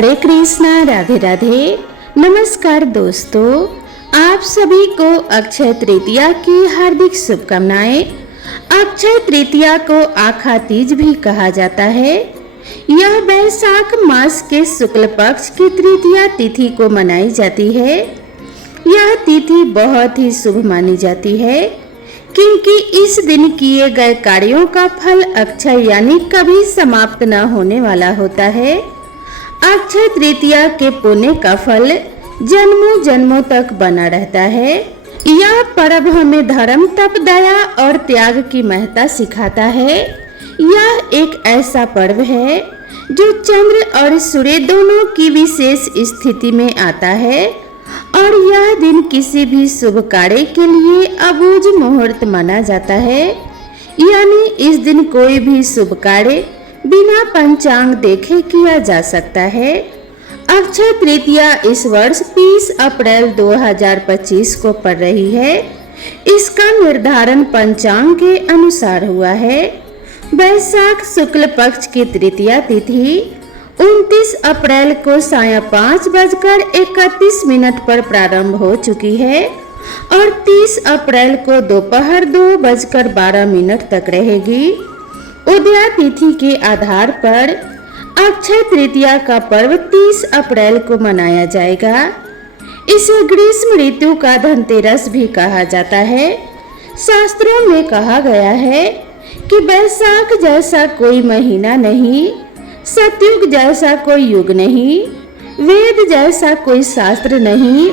हरे कृष्णा, राधे राधे। नमस्कार दोस्तों, आप सभी को अक्षय तृतीया की हार्दिक शुभकामनाएं। अक्षय तृतीया को आखा तीज भी कहा जाता है। यह वैशाख मास के शुक्ल पक्ष की तृतीया तिथि को मनाई जाती है। यह तिथि बहुत ही शुभ मानी जाती है क्योंकि इस दिन किए गए कार्यों का फल अक्षय यानी कभी समाप्त न होने वाला होता है। अक्षय तृतीया के पुण्य का फल जन्मों जन्मों तक बना रहता है। यह पर्व हमें धर्म, तप, दया और त्याग की महत्ता सिखाता है। यह एक ऐसा पर्व है जो चंद्र और सूर्य दोनों की विशेष स्थिति में आता है और यह दिन किसी भी शुभ कार्य के लिए अबूझ मुहूर्त माना जाता है। यानी इस दिन कोई भी शुभ कार्य बिना पंचांग देखे किया जा सकता है। अक्षय तृतीया इस वर्ष 30 अप्रैल 2025 को पड़ रही है। इसका निर्धारण पंचांग के अनुसार हुआ है। वैशाख शुक्ल पक्ष की तृतीया तिथि 29 अप्रैल को सायं 5:31 पर प्रारंभ हो चुकी है और 30 अप्रैल को दोपहर 2:12 तक रहेगी। उदया तिथि के आधार पर अक्षय तृतीया का पर्व 30 अप्रैल को मनाया जाएगा। इसे ग्रीष्म ऋतु का धनतेरस भी कहा जाता है। शास्त्रों में कहा गया है कि वैशाख जैसा कोई महीना नहीं, सतयुग जैसा कोई युग नहीं, वेद जैसा कोई शास्त्र नहीं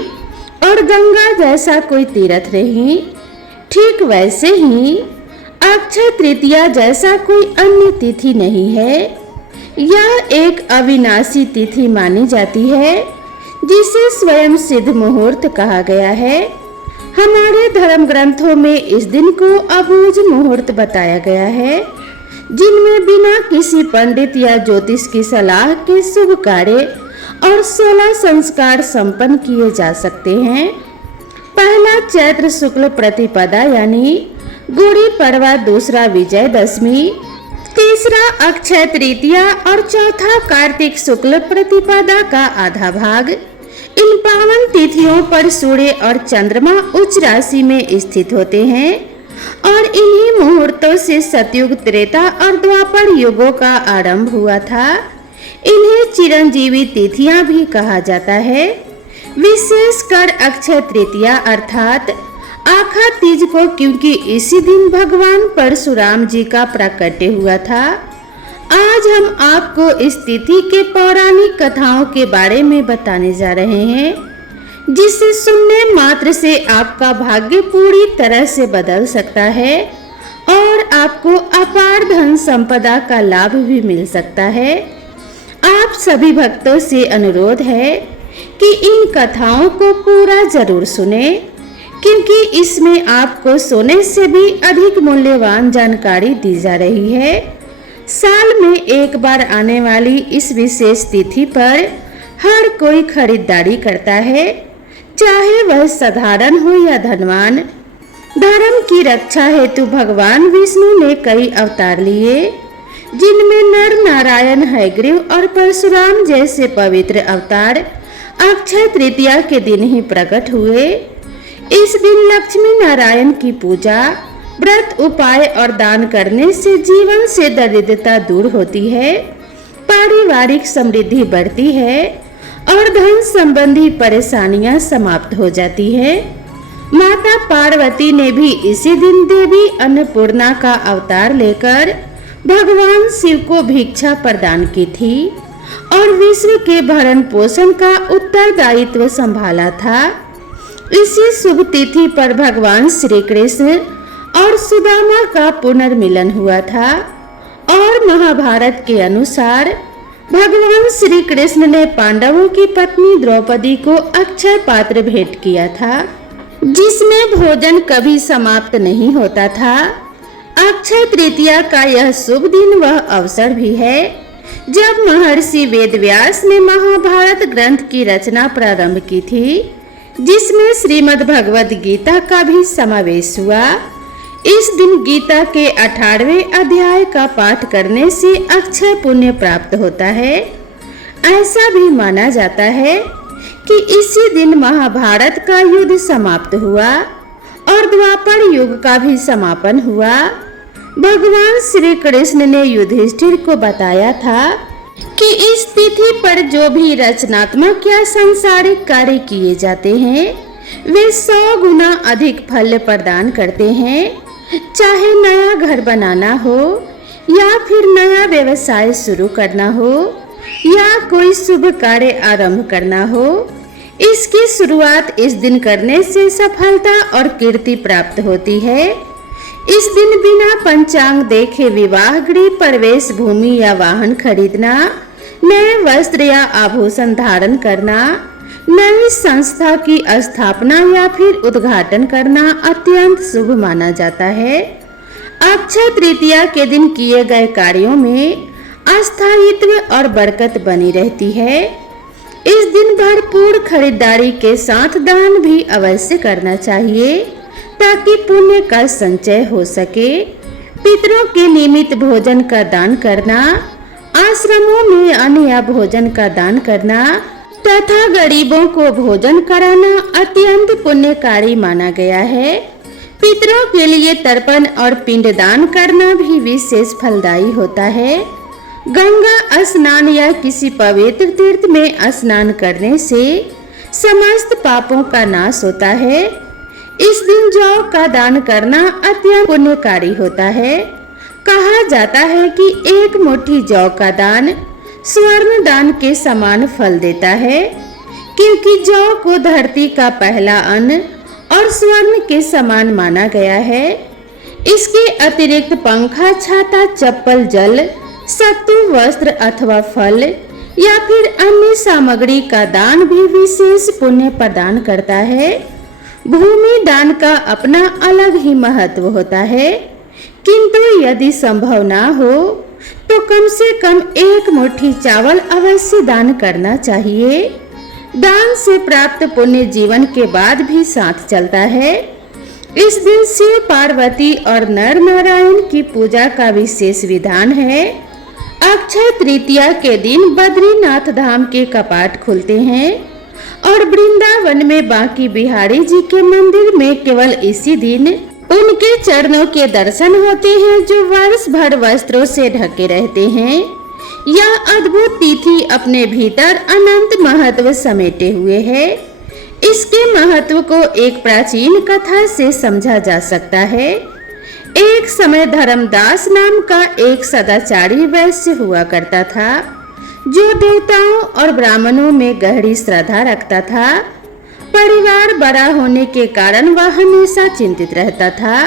और गंगा जैसा कोई तीर्थ नहीं। ठीक वैसे ही अक्षय तृतीया जैसा कोई अन्य तिथि नहीं है। यह एक अविनाशी तिथि मानी जाती है जिसे स्वयं सिद्ध मुहूर्त कहा गया है। हमारे धर्म ग्रंथों में इस दिन को अबूझ मुहूर्त बताया गया है जिनमें बिना किसी पंडित या ज्योतिष की सलाह के शुभ कार्य और 16 संस्कार संपन्न किए जा सकते हैं। पहला चैत्र शुक्ल प्रतिपदा यानी गुड़ी पड़वा, दूसरा विजयदशमी, तीसरा अक्षय तृतीया और चौथा कार्तिक शुक्ल प्रतिपदा का आधा भाग। इन पावन तिथियों पर सूर्य और चंद्रमा उच्च राशि में स्थित होते हैं और इन्हीं मुहूर्तों से सतयुग, त्रेता और द्वापर युगों का आरंभ हुआ था। इन्हें चिरंजीवी तिथियां भी कहा जाता है। विशेषकर अक्षय तृतीया अर्थात आखा तीज को, क्योंकि इसी दिन भगवान परशुराम जी का प्राकट्य हुआ था। आज हम आपको इस तिथि के पौराणिक कथाओं के बारे में बताने जा रहे हैं जिसे सुनने मात्र से आपका भाग्य पूरी तरह से बदल सकता है और आपको अपार धन संपदा का लाभ भी मिल सकता है। आप सभी भक्तों से अनुरोध है कि इन कथाओं को पूरा जरूर सुने क्योंकि इसमें आपको सोने से भी अधिक मूल्यवान जानकारी दी जा रही है। साल में एक बार आने वाली इस विशेष तिथि पर हर कोई खरीदारी करता है, चाहे वह साधारण हो या धनवान। धर्म की रक्षा हेतु भगवान विष्णु ने कई अवतार लिए जिनमें नर नारायण, हयग्रीव और परशुराम जैसे पवित्र अवतार अक्षय तृतीया के दिन ही प्रकट हुए। इस दिन लक्ष्मी नारायण की पूजा, व्रत, उपाय और दान करने से जीवन से दरिद्रता दूर होती है, पारिवारिक समृद्धि बढ़ती है और धन संबंधी परेशानियां समाप्त हो जाती है। माता पार्वती ने भी इसी दिन देवी अन्नपूर्णा का अवतार लेकर भगवान शिव को भिक्षा प्रदान की थी और विश्व के भरण पोषण का उत्तरदायित्व संभाला था। इसी शुभ तिथि पर भगवान श्री कृष्ण और सुदामा का पुनर्मिलन हुआ था और महाभारत के अनुसार भगवान श्री कृष्ण ने पांडवों की पत्नी द्रौपदी को अक्षय पात्र भेंट किया था जिसमें भोजन कभी समाप्त नहीं होता था। अक्षय तृतीया का यह शुभ दिन वह अवसर भी है जब महर्षि वेदव्यास ने महाभारत ग्रंथ की रचना प्रारंभ की थी जिसमें श्रीमद् भगवद गीता का भी समावेश हुआ। इस दिन गीता के 18वें अध्याय का पाठ करने से अक्षय पुण्य प्राप्त होता है। ऐसा भी माना जाता है कि इसी दिन महाभारत का युद्ध समाप्त हुआ और द्वापर युग का भी समापन हुआ। भगवान श्री कृष्ण ने युधिष्ठिर को बताया था कि इस तिथि पर जो भी रचनात्मक या सांसारिक कार्य किए जाते हैं वे 100 गुना अधिक फल प्रदान करते हैं। चाहे नया घर बनाना हो या फिर नया व्यवसाय शुरू करना हो या कोई शुभ कार्य आरंभ करना हो, इसकी शुरुआत इस दिन करने से सफलता और कीर्ति प्राप्त होती है। इस दिन बिना पंचांग देखे विवाह गृह, प्रवेश भूमि या वाहन खरीदना, नए वस्त्र या आभूषण धारण करना, नई संस्था की स्थापना या फिर उद्घाटन करना अत्यंत शुभ माना जाता है। अक्षय तृतीया के दिन किए गए कार्यों में अस्थायित्व और बरकत बनी रहती है। इस दिन भरपूर खरीदारी के साथ दान भी अवश्य करना चाहिए ताकि पुण्य का संचय हो सके। पितरों के निमित्त भोजन का दान करना, आश्रमों में अन्न या भोजन का दान करना तथा गरीबों को भोजन कराना अत्यंत पुण्यकारी माना गया है। पितरों के लिए तर्पण और पिंडदान करना भी विशेष फलदायी होता है। गंगा स्नान या किसी पवित्र तीर्थ में स्नान करने से समस्त पापों का नाश होता है। इस दिन जौ का दान करना अत्यंत पुण्यकारी होता है। कहा जाता है कि एक मुट्ठी जौ का दान स्वर्ण दान के समान फल देता है, क्योंकि जौ को धरती का पहला अन्न और स्वर्ण के समान माना गया है। इसके अतिरिक्त पंखा, छाता, चप्पल, जल, सत्तू, वस्त्र अथवा फल या फिर अन्य सामग्री का दान भी विशेष पुण्य प्रदान करता है। भूमि दान का अपना अलग ही महत्व होता है, किंतु यदि संभव ना हो तो कम से कम एक मुट्ठी चावल अवश्य दान करना चाहिए। दान से प्राप्त पुण्य जीवन के बाद भी साथ चलता है। इस दिन शिव पार्वती और नर नारायण की पूजा का विशेष विधान है। अक्षय तृतीया के दिन बद्रीनाथ धाम के कपाट खुलते हैं और वृंदावन में बांकी बिहारी जी के मंदिर में केवल इसी दिन उनके चरणों के दर्शन होते हैं, जो वर्ष भर वस्त्रों से ढके रहते हैं। यह अद्भुत तिथि अपने भीतर अनंत महत्व समेटे हुए है। इसके महत्व को एक प्राचीन कथा से समझा जा सकता है। एक समय धर्मदास नाम का एक सदाचारी वैश्य हुआ करता था, जो देवताओं और ब्राह्मणों में गहरी श्रद्धा रखता था। परिवार बड़ा होने के कारण वह हमेशा चिंतित रहता था।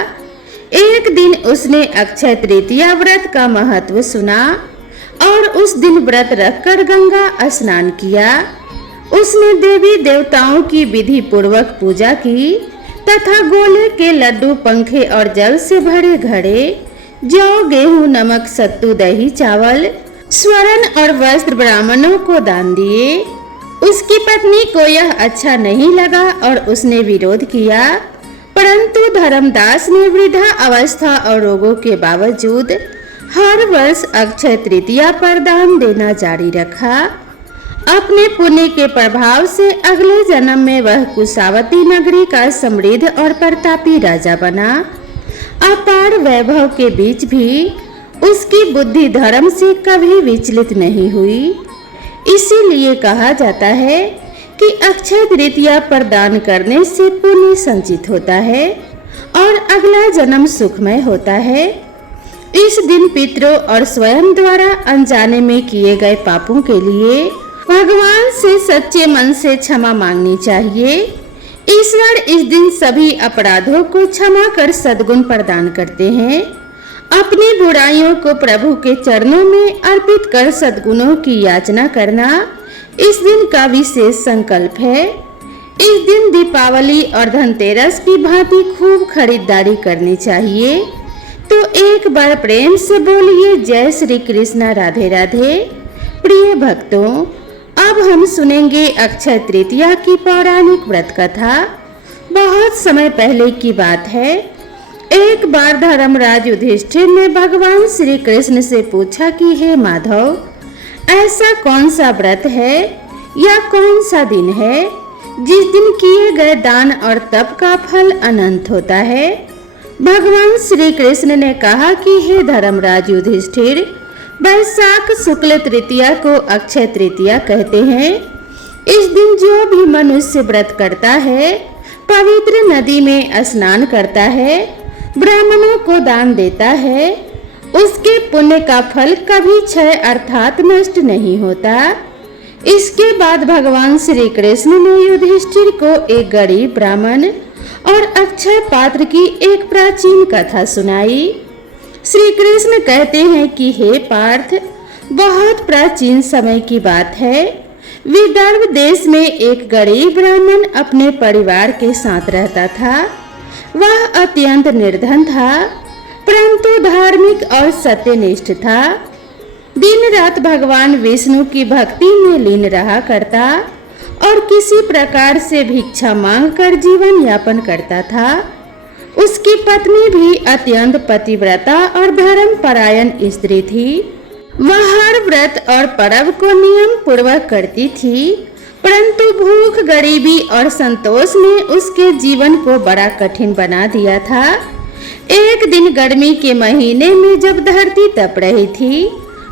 एक दिन उसने अक्षय तृतीया व्रत का महत्व सुना और उस दिन व्रत रखकर गंगा स्नान किया। उसने देवी देवताओं की विधि पूर्वक पूजा की तथा गोले के लड्डू, पंखे और जल से भरे घड़े, जौ, गेहूं, नमक, सत्तू, दही, चावल, स्वर्ण और वस्त्र ब्राह्मणों को दान दिए। उसकी पत्नी को यह अच्छा नहीं लगा और उसने विरोध किया, परंतु धर्मदास ने वृद्धा अवस्था और रोगों के बावजूद हर वर्ष अक्षय तृतीया पर दान देना जारी रखा। अपने पुण्य के प्रभाव से अगले जन्म में वह कुशावती नगरी का समृद्ध और प्रतापी राजा बना। अपार वैभव के बीच भी उसकी बुद्धि धर्म से कभी विचलित नहीं हुई। इसीलिए कहा जाता है कि अक्षय तृतीया पर दान करने से पुण्य संचित होता है और अगला जन्म सुखमय होता है। इस दिन पितरों और स्वयं द्वारा अनजाने में किए गए पापों के लिए भगवान से सच्चे मन से क्षमा मांगनी चाहिए। ईश्वर इस दिन सभी अपराधों को क्षमा कर सद्गुण प्रदान करते हैं। अपनी बुराइयों को प्रभु के चरणों में अर्पित कर सद्गुणों की याचना करना इस दिन का विशेष संकल्प है। इस दिन दीपावली और धनतेरस की भांति खूब खरीदारी करनी चाहिए। तो एक बार प्रेम से बोलिए जय श्री कृष्णा, राधे राधे। प्रिय भक्तों, अब हम सुनेंगे अक्षय तृतीया की पौराणिक व्रत कथा। बहुत समय पहले की बात है। एक बार धर्मराज युधिष्ठिर ने भगवान श्री कृष्ण से पूछा कि हे माधव, ऐसा कौन सा व्रत है या कौन सा दिन है जिस दिन किए गए दान और तप का फल अनंत होता है? भगवान श्री कृष्ण ने कहा कि हे धर्मराज युधिष्ठिर, वैशाख शुक्ल तृतीया को अक्षय तृतीया कहते हैं। इस दिन जो भी मनुष्य व्रत करता है, पवित्र नदी में स्नान करता है, ब्राह्मणों को दान देता है, उसके पुण्य का फल कभी क्षय अर्थात नष्ट नहीं होता। इसके बाद भगवान श्री कृष्ण ने युधिष्ठिर को एक गरीब ब्राह्मण और अक्षय पात्र की एक प्राचीन कथा सुनाई। श्री कृष्ण कहते हैं कि हे पार्थ, बहुत प्राचीन समय की बात है। विदर्भ देश में एक गरीब ब्राह्मण अपने परिवार के साथ रहता था। वह अत्यंत निर्धन था, परंतु धार्मिक और सत्यनिष्ठ था। दिन रात भगवान विष्णु की भक्ति में लीन रहा करता और किसी प्रकार से भिक्षा मांगकर जीवन यापन करता था। उसकी पत्नी भी अत्यंत पतिव्रता और धर्मपरायण स्त्री थी। वह हर व्रत और पर्व को नियम पूर्वक करती थी, परंतु भूख, गरीबी और संतोष ने उसके जीवन को बड़ा कठिन बना दिया था। एक दिन गर्मी के महीने में जब धरती तप रही थी,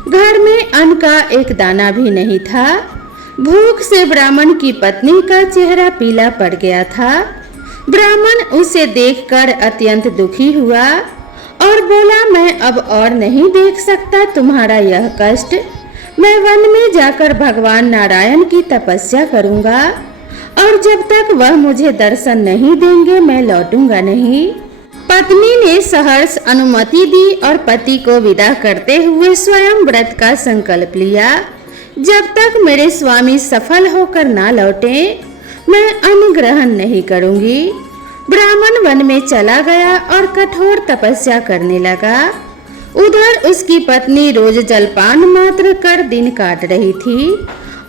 घर में अन्न का एक दाना भी नहीं था। भूख से ब्राह्मण की पत्नी का चेहरा पीला पड़ गया था। ब्राह्मण उसे देखकर अत्यंत दुखी हुआ और बोला, मैं अब और नहीं देख सकता तुम्हारा यह कष्ट। मैं वन में जाकर भगवान नारायण की तपस्या करूंगा और जब तक वह मुझे दर्शन नहीं देंगे मैं लौटूंगा नहीं। पत्नी ने सहर्ष अनुमति दी और पति को विदा करते हुए स्वयं व्रत का संकल्प लिया। जब तक मेरे स्वामी सफल होकर ना लौटे, मैं अन्न ग्रहण नहीं करूंगी। ब्राह्मण वन में चला गया और कठोर तपस्या करने लगा। उधर उसकी पत्नी रोज जलपान मात्र कर दिन काट रही थी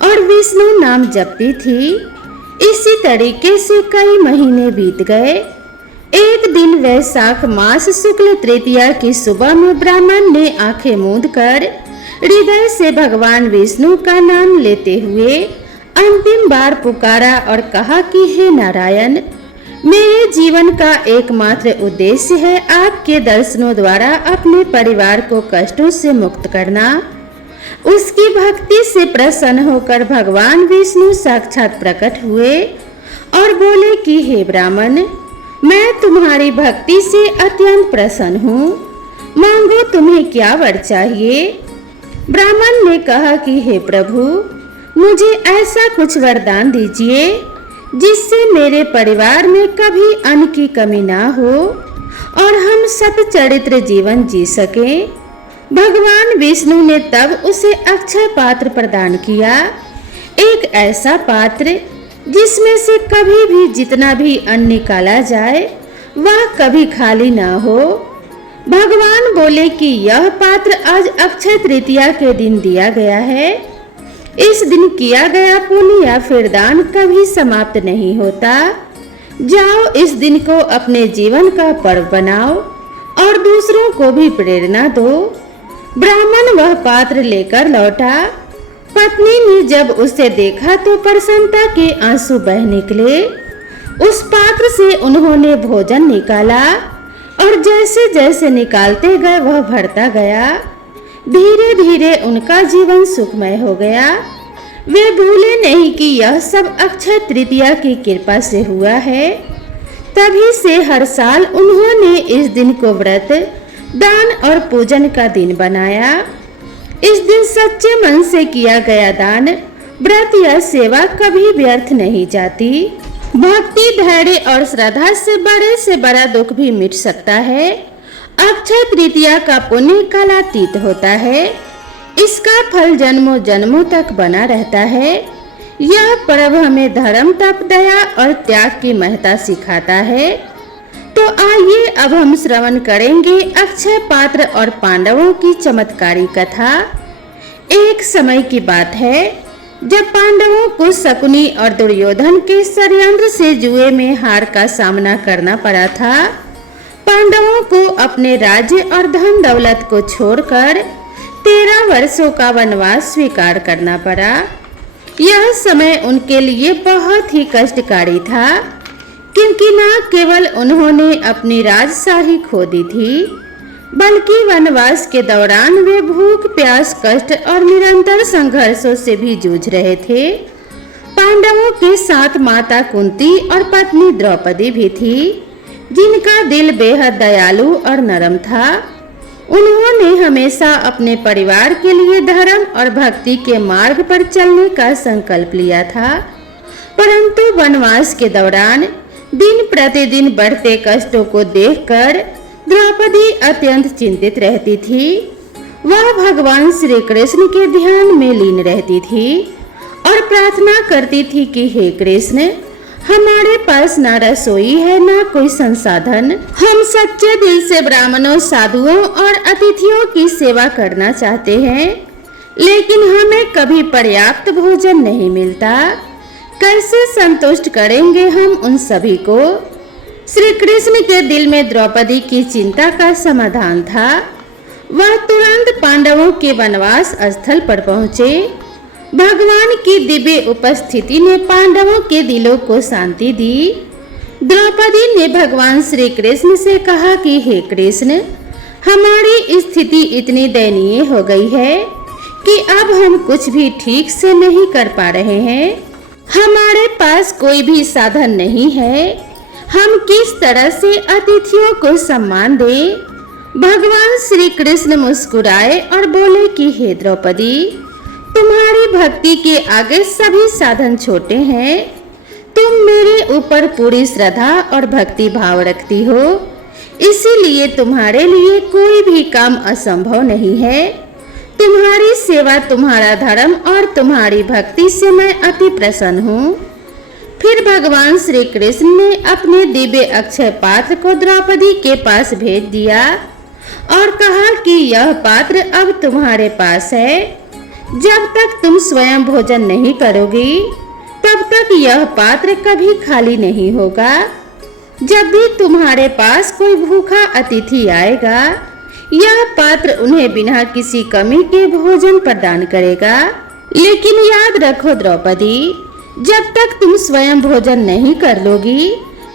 और विष्णु नाम जपती थी। इसी तरीके से कई महीने बीत गए। एक दिन वैशाख मास शुक्ल तृतीया की सुबह में ब्राह्मण ने आंखें मूंद कर हृदय से भगवान विष्णु का नाम लेते हुए अंतिम बार पुकारा और कहा कि हे नारायण, मेरे जीवन का एकमात्र उद्देश्य है आपके दर्शनों द्वारा अपने परिवार को कष्टों से मुक्त करना। उसकी भक्ति से प्रसन्न होकर भगवान विष्णु साक्षात प्रकट हुए और बोले कि हे ब्राह्मण, मैं तुम्हारी भक्ति से अत्यंत प्रसन्न हूँ। मांगो, तुम्हें क्या वर चाहिए? ब्राह्मण ने कहा कि हे प्रभु, मुझे ऐसा कुछ वरदान दीजिए जिससे मेरे परिवार में कभी अन्न की कमी ना हो और हम सच्चरित्र जीवन जी सकें। भगवान विष्णु ने तब उसे अक्षय पात्र प्रदान किया, एक ऐसा पात्र जिसमें से कभी भी जितना भी अन्न निकाला जाए वह कभी खाली ना हो। भगवान बोले कि यह पात्र आज अक्षय तृतीया के दिन दिया गया है। इस दिन किया गया पुण्य या फिर दान कभी समाप्त नहीं होता। जाओ, इस दिन को अपने जीवन का पर्व बनाओ और दूसरों को भी प्रेरणा दो। ब्राह्मण वह पात्र लेकर लौटा। पत्नी ने जब उसे देखा तो प्रसन्नता के आंसू बह निकले। उस पात्र से उन्होंने भोजन निकाला और जैसे जैसे निकालते गए वह भरता गया। धीरे धीरे उनका जीवन सुखमय हो गया। वे भूले नहीं कि यह सब अक्षय तृतीया की कृपा से हुआ है। तभी से हर साल उन्होंने इस दिन को व्रत, दान और पूजन का दिन बनाया। इस दिन सच्चे मन से किया गया दान, व्रत या सेवा कभी व्यर्थ नहीं जाती। भक्ति, धैर्य और श्रद्धा से बड़ा दुख भी मिट सकता है। अक्षय तृतीया का पुण्य कालातीत होता है। इसका फल जन्मों जन्मों तक बना रहता है। यह पर्व हमें धर्म, तप, दया और त्याग की महत्ता सिखाता है। तो आइए अब हम श्रवण करेंगे अक्षय पात्र और पांडवों की चमत्कारी कथा। एक समय की बात है जब पांडवों को शकुनी और दुर्योधन के षड्यंत्र से जुए में हार का सामना करना पड़ा था। पांडवों को अपने राज्य और धन दौलत को छोड़कर 13 वर्षों का वनवास स्वीकार करना पड़ा। यह समय उनके लिए बहुत ही कष्टकारी था, क्योंकि न केवल उन्होंने अपनी राजशाही खो दी थी, बल्कि वनवास के दौरान वे भूख, प्यास, कष्ट और निरंतर संघर्षों से भी जूझ रहे थे। पांडवों के साथ माता कुंती और पत्नी द्रौपदी भी थी, जिनका दिल बेहद दयालु और नरम था। उन्होंने हमेशा अपने परिवार के लिए धर्म और भक्ति के मार्ग पर चलने का संकल्प लिया था, परंतु वनवास के दौरान दिन प्रतिदिन बढ़ते कष्टों को देखकर द्रौपदी अत्यंत चिंतित रहती थी। वह भगवान श्री कृष्ण के ध्यान में लीन रहती थी और प्रार्थना करती थी कि हे कृष्ण, हमारे पास न रसोई है, न कोई संसाधन। हम सच्चे दिल से ब्राह्मणों, साधुओं और अतिथियों की सेवा करना चाहते हैं, लेकिन हमें कभी पर्याप्त भोजन नहीं मिलता। कैसे संतुष्ट करेंगे हम उन सभी को? श्री कृष्ण के दिल में द्रौपदी की चिंता का समाधान था। वह तुरंत पांडवों के वनवास स्थल पर पहुंचे। भगवान की दिव्य उपस्थिति ने पांडवों के दिलों को शांति दी। द्रौपदी ने भगवान श्री कृष्ण से कहा कि हे कृष्ण, हमारी स्थिति इतनी दयनीय हो गई है कि अब हम कुछ भी ठीक से नहीं कर पा रहे हैं। हमारे पास कोई भी साधन नहीं है। हम किस तरह से अतिथियों को सम्मान दें? भगवान श्री कृष्ण मुस्कुराए और बोले कि हे द्रौपदी, तुम्हारी भक्ति के आगे सभी साधन छोटे हैं। तुम मेरे ऊपर पूरी श्रद्धा और भक्ति भाव रखती हो, इसीलिए तुम्हारे लिए कोई भी काम असंभव नहीं है। तुम्हारी सेवा, तुम्हारा धर्म और तुम्हारी भक्ति से मैं अति प्रसन्न हूँ। फिर भगवान श्री कृष्ण ने अपने दिव्य अक्षय पात्र को द्रौपदी के पास भेज दिया और कहा कि यह पात्र अब तुम्हारे पास है। जब तक तुम स्वयं भोजन नहीं करोगी, तब तक यह पात्र कभी खाली नहीं होगा। जब भी तुम्हारे पास कोई भूखा अतिथि आएगा, यह पात्र उन्हें बिना किसी कमी के भोजन प्रदान करेगा। लेकिन याद रखो द्रौपदी, जब तक तुम स्वयं भोजन नहीं कर लोगी,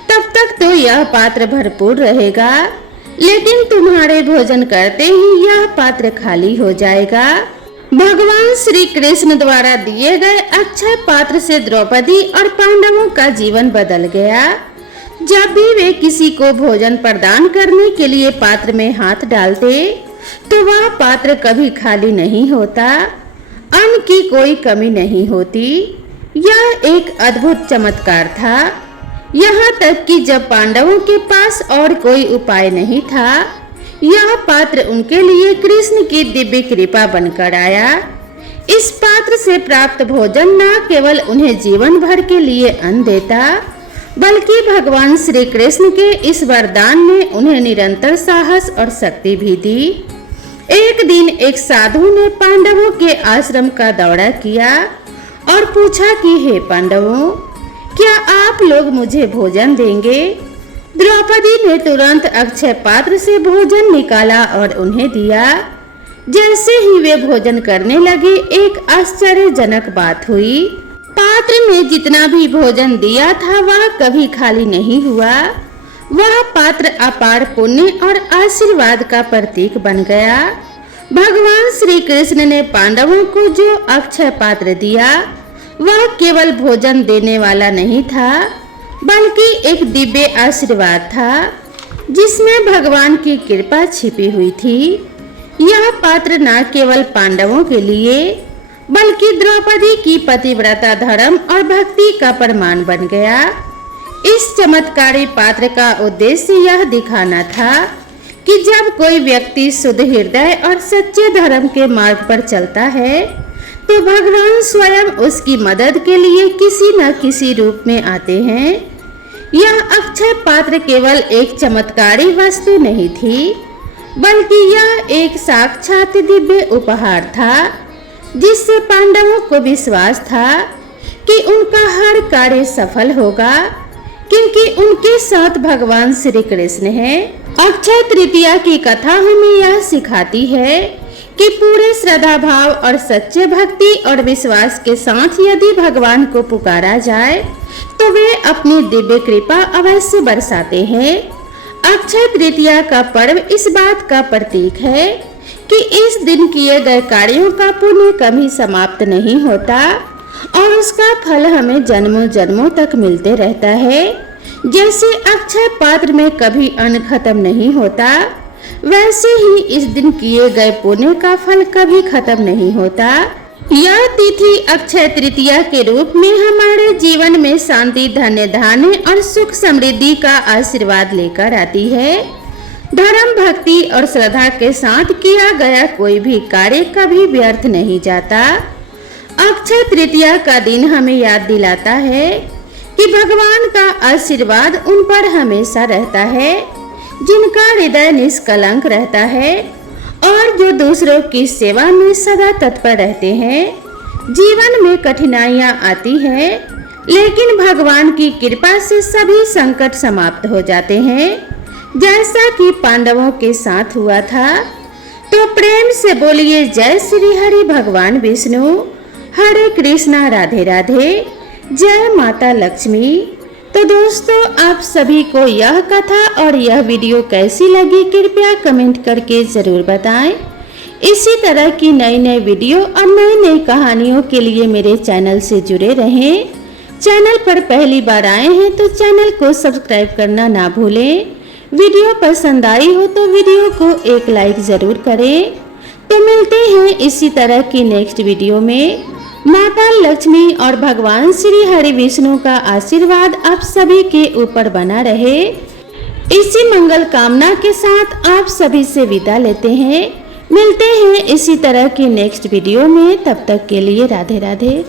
तब तक तो यह पात्र भरपूर रहेगा, लेकिन तुम्हारे भोजन करते ही यह पात्र खाली हो जाएगा। भगवान श्री कृष्ण द्वारा दिए गए अक्षय पात्र से द्रौपदी और पांडवों का जीवन बदल गया। जब भी वे किसी को भोजन प्रदान करने के लिए पात्र में हाथ डालते, तो वह पात्र कभी खाली नहीं होता, अन्न की कोई कमी नहीं होती। यह एक अद्भुत चमत्कार था। यहाँ तक कि जब पांडवों के पास और कोई उपाय नहीं था, यह पात्र उनके लिए कृष्ण की दिव्य कृपा बनकर आया। इस पात्र से प्राप्त भोजन न केवल उन्हें जीवन भर के लिए अन्न देता, बल्कि भगवान श्री कृष्ण के इस वरदान ने उन्हें निरंतर साहस और शक्ति भी दी। एक दिन एक साधु ने पांडवों के आश्रम का दौरा किया और पूछा कि हे पांडवों, क्या आप लोग मुझे भोजन देंगे? द्रौपदी ने तुरंत अक्षय पात्र से भोजन निकाला और उन्हें दिया। जैसे ही वे भोजन करने लगे, एक आश्चर्यजनक बात हुई। पात्र ने जितना भी भोजन दिया था, वह कभी खाली नहीं हुआ। वह पात्र अपार पुण्य और आशीर्वाद का प्रतीक बन गया। भगवान श्री कृष्ण ने पांडवों को जो अक्षय पात्र दिया, वह केवल भोजन देने वाला नहीं था, बल्कि एक दिव्य आशीर्वाद था, जिसमें भगवान की कृपा छिपी हुई थी। यह पात्र न केवल पांडवों के लिए, बल्कि द्रौपदी की पतिव्रता, धर्म और भक्ति का प्रमाण बन गया। इस चमत्कारी पात्र का उद्देश्य यह दिखाना था कि जब कोई व्यक्ति शुद्ध हृदय और सच्चे धर्म के मार्ग पर चलता है, तो भगवान स्वयं उसकी मदद के लिए किसी न किसी रूप में आते हैं। यह अक्षय पात्र केवल एक चमत्कारी वस्तु नहीं थी, बल्कि यह एक साक्षात दिव्य उपहार था, जिससे पांडवों को विश्वास था कि उनका हर कार्य सफल होगा, क्योंकि उनके साथ भगवान श्री कृष्ण है। अक्षय तृतीया की कथा हमें यह सिखाती है कि पूरे श्रद्धा भाव और सच्चे भक्ति और विश्वास के साथ यदि भगवान को पुकारा जाए तो वे अपनी दिव्य कृपा अवश्य बरसाते हैं। अक्षय तृतीया का पर्व इस बात का प्रतीक है कि इस दिन किए गए कार्यों का पुण्य कभी समाप्त नहीं होता और उसका फल हमें जन्मों जन्मों तक मिलते रहता है। जैसे अक्षय पात्र में कभी अन्न खत्म नहीं होता, वैसे ही इस दिन किए गए पुण्य का फल कभी खत्म नहीं होता। यह तिथि अक्षय तृतीया के रूप में हमारे जीवन में शांति, धन्य धान्य और सुख समृद्धि का आशीर्वाद लेकर आती है। धर्म, भक्ति और श्रद्धा के साथ किया गया कोई भी कार्य कभी व्यर्थ नहीं जाता। अक्षय तृतीया का दिन हमें याद दिलाता है कि भगवान का आशीर्वाद उन पर हमेशा रहता है जिनका हृदय निष्कलंक रहता है और जो दूसरों की सेवा में सदा तत्पर रहते हैं। जीवन में कठिनाइयां आती हैं, लेकिन भगवान की कृपा से सभी संकट समाप्त हो जाते हैं, जैसा कि पांडवों के साथ हुआ था। तो प्रेम से बोलिए जय श्री हरि भगवान विष्णु। हरे कृष्णा, राधे राधे, जय माता लक्ष्मी। तो दोस्तों, आप सभी को यह कथा और यह वीडियो कैसी लगी कृपया कमेंट करके ज़रूर बताएं। इसी तरह की नई नई वीडियो और नई नई कहानियों के लिए मेरे चैनल से जुड़े रहें। चैनल पर पहली बार आए हैं तो चैनल को सब्सक्राइब करना ना भूलें। वीडियो पसंद आई हो तो वीडियो को एक लाइक ज़रूर करें। तो मिलते हैं इसी तरह की नेक्स्ट वीडियो में। माता लक्ष्मी और भगवान श्री हरि विष्णु का आशीर्वाद आप सभी के ऊपर बना रहे। इसी मंगल कामना के साथ आप सभी से विदा लेते हैं। मिलते हैं इसी तरह की नेक्स्ट वीडियो में। तब तक के लिए राधे राधे।